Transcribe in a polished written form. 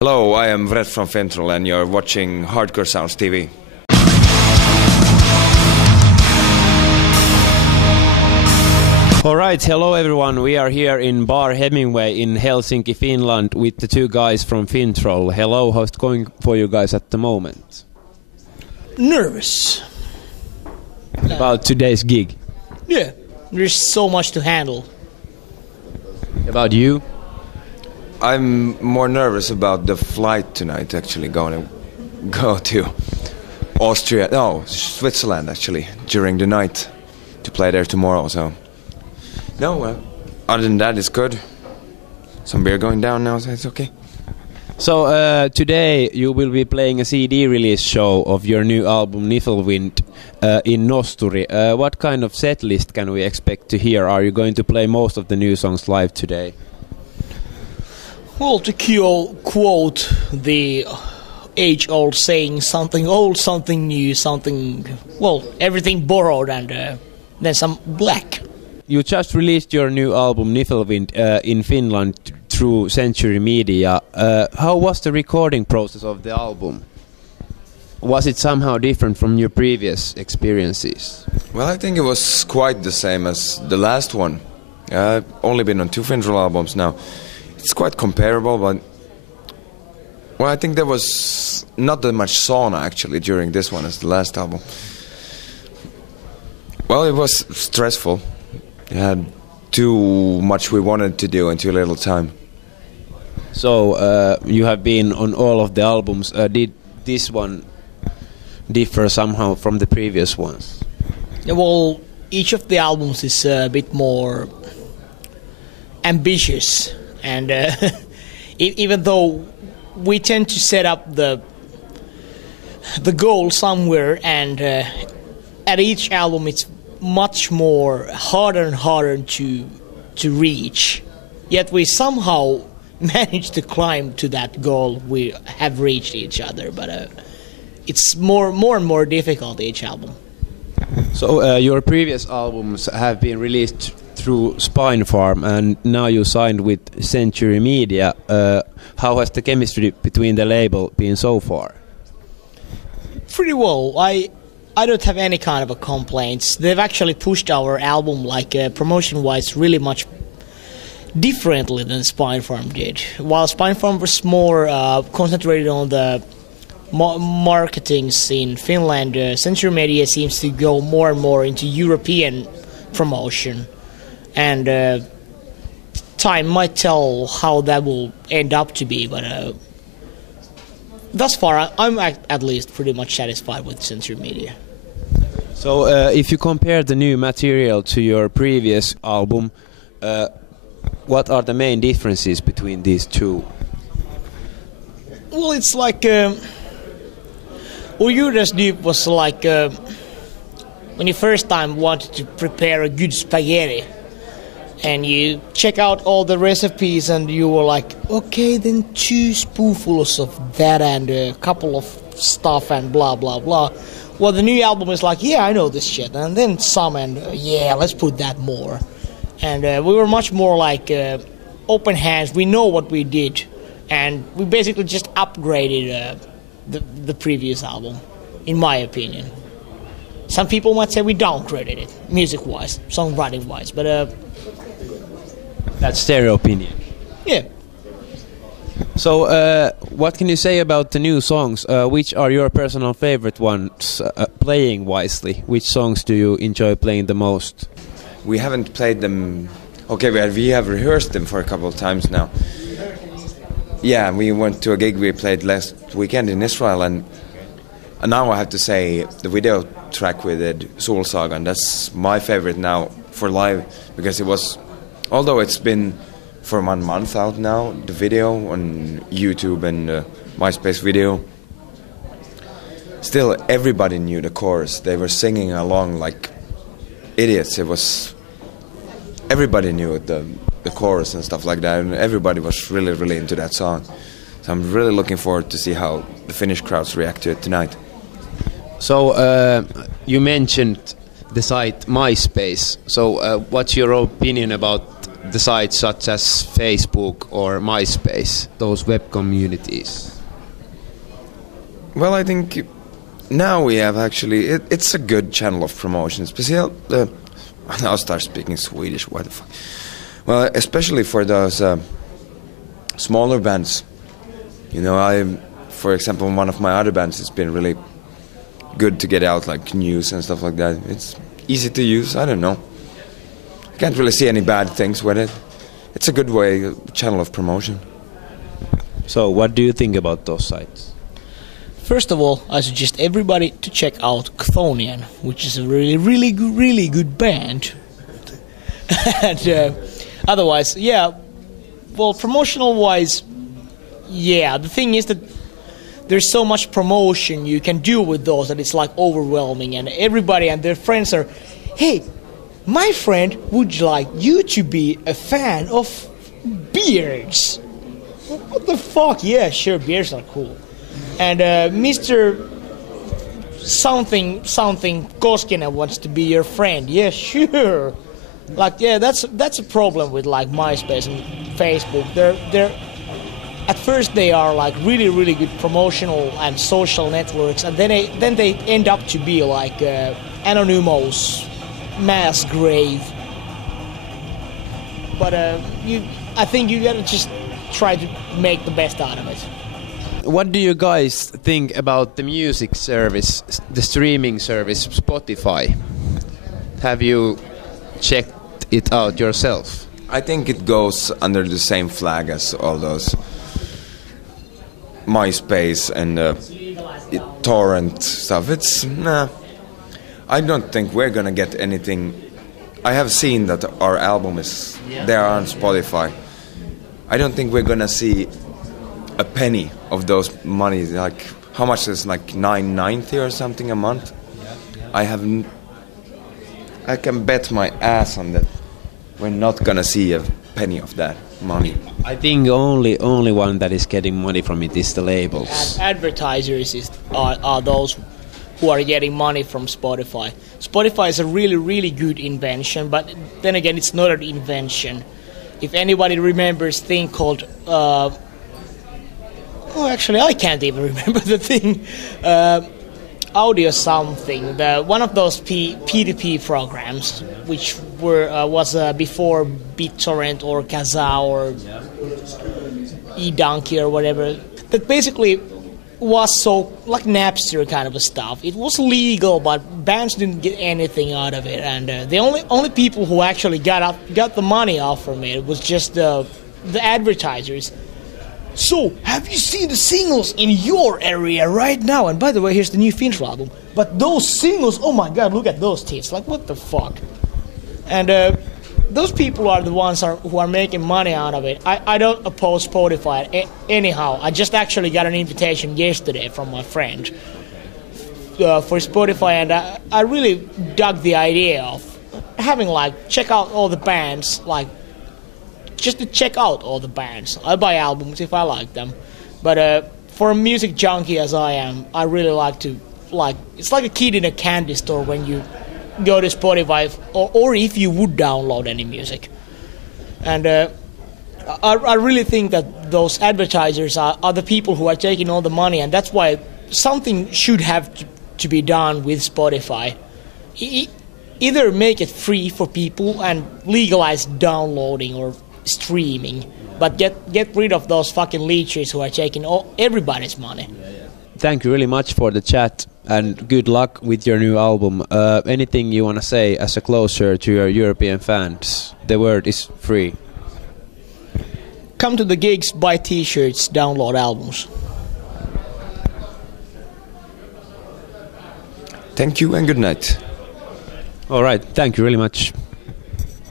Hello, I am Vreth from Finntroll and you're watching Hardcore Sounds TV. Alright, hello everyone. We are here in Bar Hemingway in Helsinki, Finland with the two guys from Finntroll. Hello, how's it going for you guys at the moment? Nervous. About today's gig? Yeah, there's so much to handle. About you? I'm more nervous about the flight tonight, actually, going to go to Switzerland, actually, during the night to play there tomorrow, so... No, other than that, it's good. Some beer going down now, so it's okay. So, today you will be playing a CD release show of your new album, Nifelvind, in Nosturi. What kind of set list can we expect to hear? Are you going to play most of the new songs live today? Well, to quote the age-old saying, something old, something new, everything borrowed and then some black. You just released your new album, Nifelvind, in Finland through Century Media. How was the recording process of the album? Was it somehow different from your previous experiences? Well, I think it was quite the same as the last one. I've only been on 2 Finntroll albums now. It's quite comparable, but... Well, I think there was not that much sauna, actually, during this one as the last album. Well, it was stressful. We had too much we wanted to do in too little time. So, you have been on all of the albums. Did this one differ somehow from the previous ones? Yeah, well, each of the albums is a bit more ambitious. And even though we tend to set up the goal somewhere, and at each album it's much more harder and harder to reach, yet we somehow manage to climb to that goal. We have reached each other, but it's more and more difficult each album. So your previous albums have been released through Spinefarm, and now you signed with Century Media. How has the chemistry between the label been so far? Pretty well. I don't have any kind of a complaints. They've actually pushed our album, promotion-wise, really much differently than Spinefarm did. While Spinefarm was more concentrated on the marketing in Finland, Century Media seems to go more and more into European promotion. And time might tell how that will end up to be, but thus far I'm at least pretty much satisfied with Century Media. So if you compare the new material to your previous album, what are the main differences between these two? Well, it's like Ujudas Deep was like when you first time wanted to prepare a good spaghetti, and you check out all the recipes and you were like, okay, then 2 spoonfuls of that and a couple of stuff and blah blah blah. Well, the new album is like, yeah, I know this shit, and then some, and yeah, let's put that more. And we were much more like open hands. We know what we did, and we basically just upgraded the previous album, in my opinion. Some people might say we downgraded it, music-wise, songwriting-wise, but... That's their opinion. Yeah. So, what can you say about the new songs? Which are your personal favorite ones, playing wisely? Which songs do you enjoy playing the most? We haven't played them... Okay, we have rehearsed them for a couple of times now. Yeah, we went to a gig we played last weekend in Israel, and now I have to say the video track we did, Solsagan, that's my favorite now for live, because it was... Although it's been for 1 month out now, the video on YouTube and MySpace video, still everybody knew the chorus. They were singing along like idiots. It was... Everybody knew the chorus and stuff like that, and everybody was really, really into that song. So I'm really looking forward to see how the Finnish crowds react to it tonight. So, you mentioned the site MySpace. So, what's your opinion about the sites such as Facebook or MySpace, those web communities? Well, I think now we have actually, it's a good channel of promotion. Especially, I'll start speaking Swedish, what the fuck. Well, especially for those smaller bands. You know, for example, one of my other bands, it's been really good to get out like news and stuff like that. It's easy to use, I don't know. I can't really see any bad things with it. It's a good channel of promotion. So what do you think about those sites? First of all, I suggest everybody to check out Chthonian, which is a really good band. And otherwise, yeah, well, promotional-wise, yeah, the thing is that there's so much promotion you can do with those that it's like overwhelming, and everybody and their friends are, hey, my friend would like you to be a fan of beards. What the fuck? Yeah, sure, beards are cool. And Mr. something Koskinen wants to be your friend. Yeah, sure. Like, yeah, that's a problem with like MySpace and Facebook. They're at first they are like really good promotional and social networks, and then they end up to be like anonymous mass grave. But I think you gotta just try to make the best out of it. What do you guys think about the music service, the streaming service Spotify? Have you checked it out yourself? I think it goes under the same flag as all those MySpace and torrent stuff. I don't think we're gonna get anything. I have seen that our album is there on Spotify. I don't think we're gonna see a penny of those money. Like, how much is like $9.90 or something a month? I can bet my ass on that. We're not gonna see a penny of that money. I think only one that is getting money from it is the labels. Advertisers are those who are getting money from Spotify. Spotify is a really good invention, but then again, it's not an invention. If anybody remembers a thing called actually, I can't even remember the thing. Audio something. One of those P2P programs, which was before BitTorrent or Kazaa or eDonkey or whatever. That basically was so like Napster kind of a stuff. It was legal, but bands didn't get anything out of it, and the only people who actually got the money off from it was just the advertisers. So, have you seen the singles in your area right now? And by the way, here's the new Finntroll album. But those singles, oh my god, look at those tits. Like, what the fuck? And those people are the ones who are making money out of it. I don't oppose Spotify anyhow. I just actually got an invitation yesterday from my friend for Spotify, and I really dug the idea of having, like, check out all the bands, like, just to check out all the bands. I buy albums if I like them. But for a music junkie as I am, I really like to, it's like a kid in a candy store when you go to Spotify, or if you would download any music. And I really think that those advertisers are the people who are taking all the money, and that's why something should have to be done with Spotify. Either make it free for people and legalize downloading or streaming, but get rid of those fucking leechers who are taking everybody's money. Thank you really much for the chat, and good luck with your new album. Anything you want to say as a closer to your European fans? The word is free. Come to the gigs, buy t-shirts, download albums. Thank you and good night. All right, thank you really much.